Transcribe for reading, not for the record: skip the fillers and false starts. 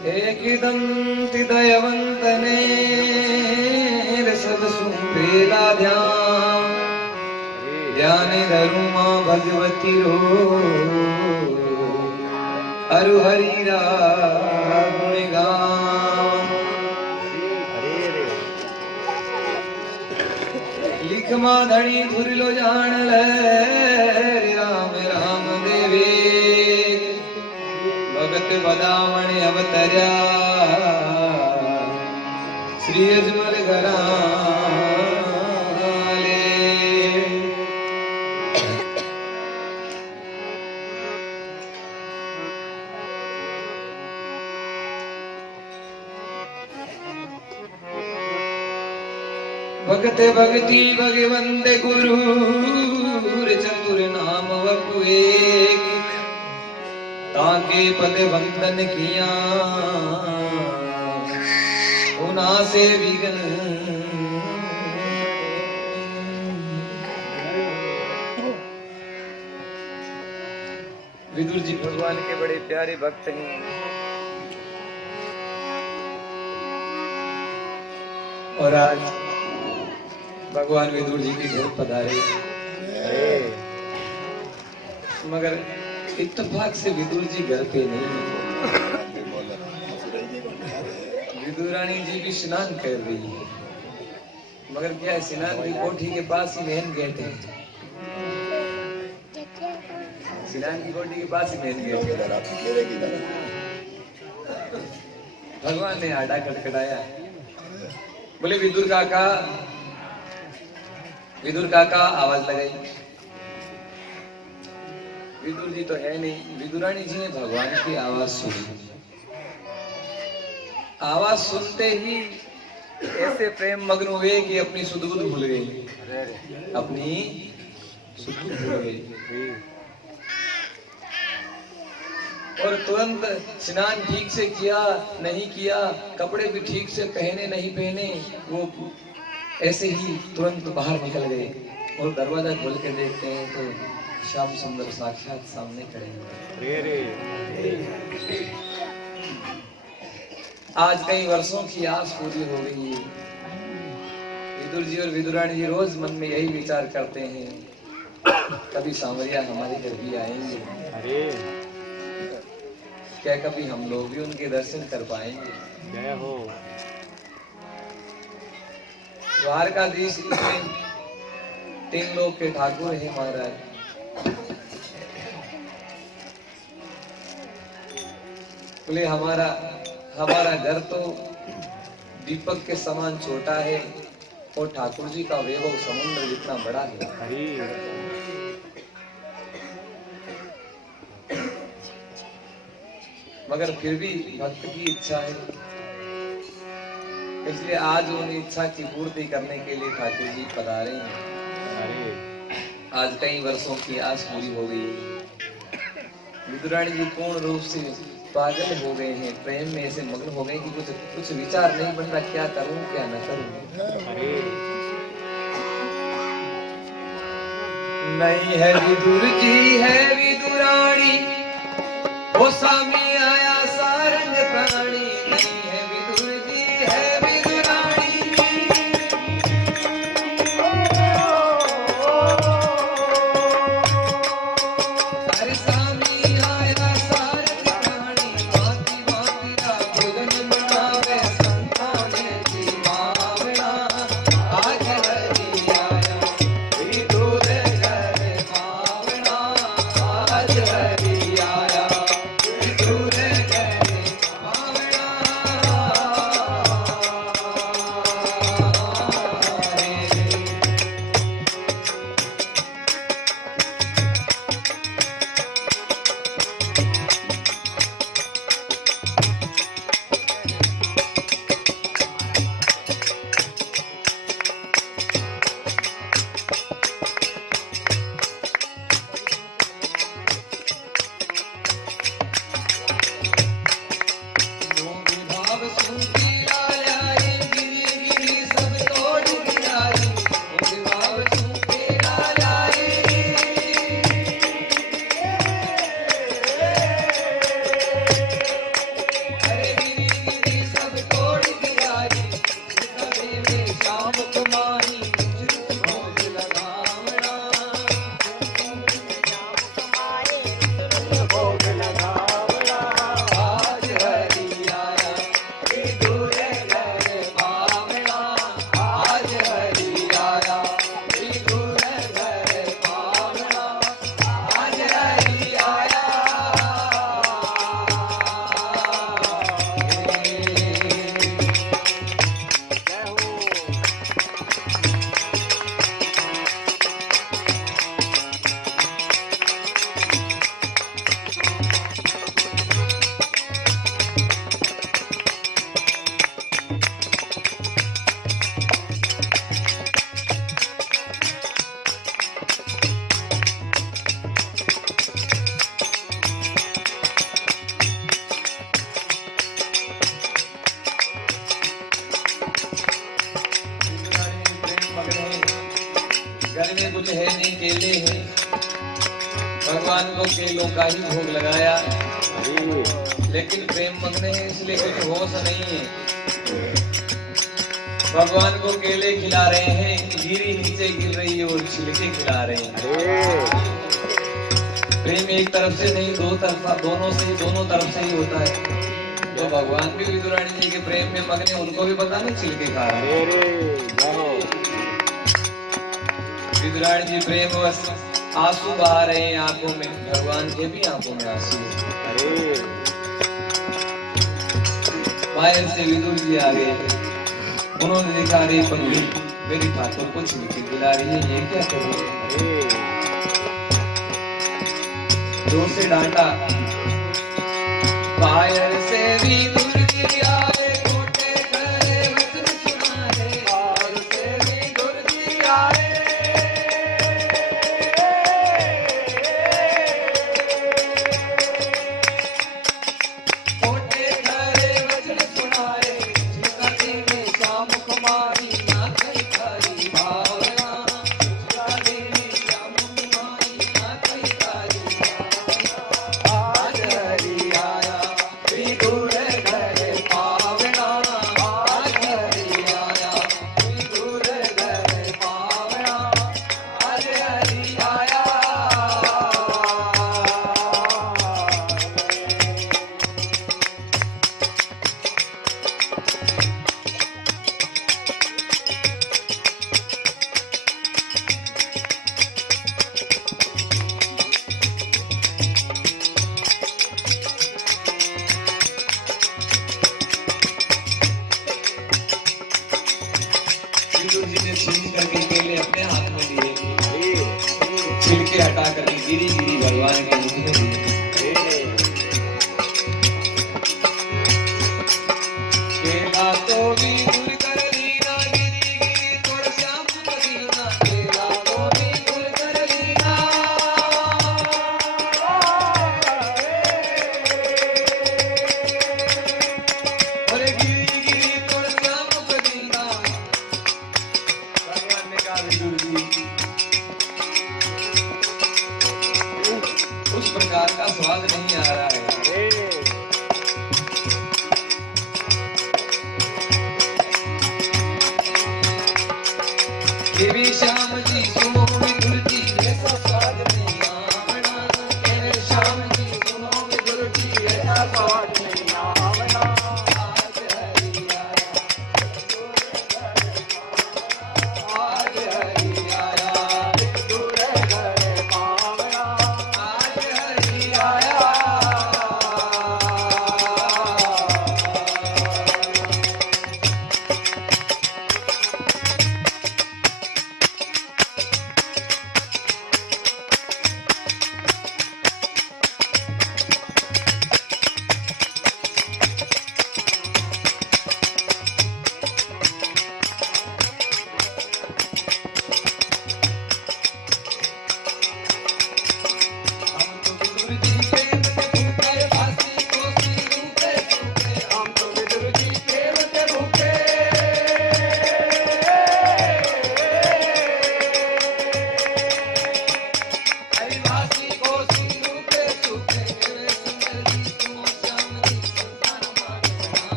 एकदंति दयवंतने सब सुपेला ध्यान ध्यान धरु मां भगवती रो अरु हरि गुण गान लिख मां धनी धुरलो जान ले राम राम देवे भगत बदावण अवतर्या श्री अजमल घराले भगत भक्ति भगवंत गुरु चतुर नाम वपु एक ताके पद वंदन किया उना से विघ्न विदुर जी भगवान के बड़े प्यारे भक्त हैं और आज भगवान विदुर जी के घर पधारे मगर इत्तेफाक से विदुर जी घर पे नहीं है। विदुरानी जी भी स्नान कर रही है मगर क्या है स्नान की कोठी के पास ही मेन गेट है। स्नान की कोठी के पास ही मेन गेट है। भगवान ने आड़ा खटखटाया बोले विदुर काका आवाज लगाई। विदुर जी तो है नहीं। विदुरानी जी ने भगवान की आवाज सुनी। आवाज सुनते ही ऐसे प्रेम मग्न हुए कि अपनी सुध-बुध भूल गई। अपनी सुध-बुध भूल गई और तुरंत स्नान ठीक से किया नहीं किया, कपड़े भी ठीक से पहने नहीं पहने, वो ऐसे ही तुरंत बाहर निकल गए और दरवाजा खोल के देखते हैं तो श्याम सुंदर साक्षात सामने खड़े हैं। आज कई वर्षों की आस पूरी हो गई है। विदुर जी और विदुरानी जी रोज मन में यही विचार करते हैं कभी सांवरिया हमारे घर भी आएंगे, क्या कभी हम लोग भी उनके दर्शन कर पाएंगे। द्वारकाधीश इसमें 3 लोग के ठाकुर हैं महाराज। बोले हमारा घर तो दीपक के समान छोटा है और ठाकुर जी का वैभव समुद्र जितना बड़ा है। मगर फिर भी भक्त की इच्छा है, इसलिए आज उन इच्छा की पूर्ति करने के लिए ठाकुर जी पधारे हैं। आज कई वर्षों की आस पूरी हो गई। विदुरानी जी पूर्ण रूप से पागल हो गए हैं, प्रेम में ऐसे मग्न हो गए कि कुछ विचार नहीं बन रहा, क्या करूं क्या न करूं। नहीं है विदुर जी है विदुरानी, वो स्वामी आया सारंग प्राणी। नहीं है विदुर जी है विदुरानी, अरे स्वामी आया सारंग प्राणी। भांति भांति का भोजन बनावे संताने की भावना। आज हरि आया विदुर घर भावना। आज हरि आया विदुर घर भावना। भाव सुनती लालाई गिरी गिरी सब तोड़ गिराई। भाव सुनती लालाई अरे गिरी घर में कुछ है नहीं, केले हैं, भगवान को केलों का ही भोग लगाया, लेकिन प्रेम मग्न है इसलिए कुछ होश नहीं है। भगवान को केले खिला रहे हैं, गिरी नीचे गिर रही है, वो छिलके खिला रहे हैं। प्रेम एक तरफ से नहीं, दो तरफा, दोनों तरफ से ही होता है। तो भगवान भी विदुरानी जी के प्रेम में मग्न है, उनको भी पता नहीं छिलके खा रहे हैं। विदुरानी जी प्रेम बस आंसू बहा रहे हैं आंखों में, भगवान के भी आंखों में आंसू है। बाहर से विदुर जी आ गए, उन्होंने देखा रे पंडित मेरी ठाकुर को छिलके खिला रही है, ये क्या कर रही है? जोर से डांटा। बाहर से विदुर जी आए, छोटे घरे वचन सुनाए, बाहर से विदुर जी आए,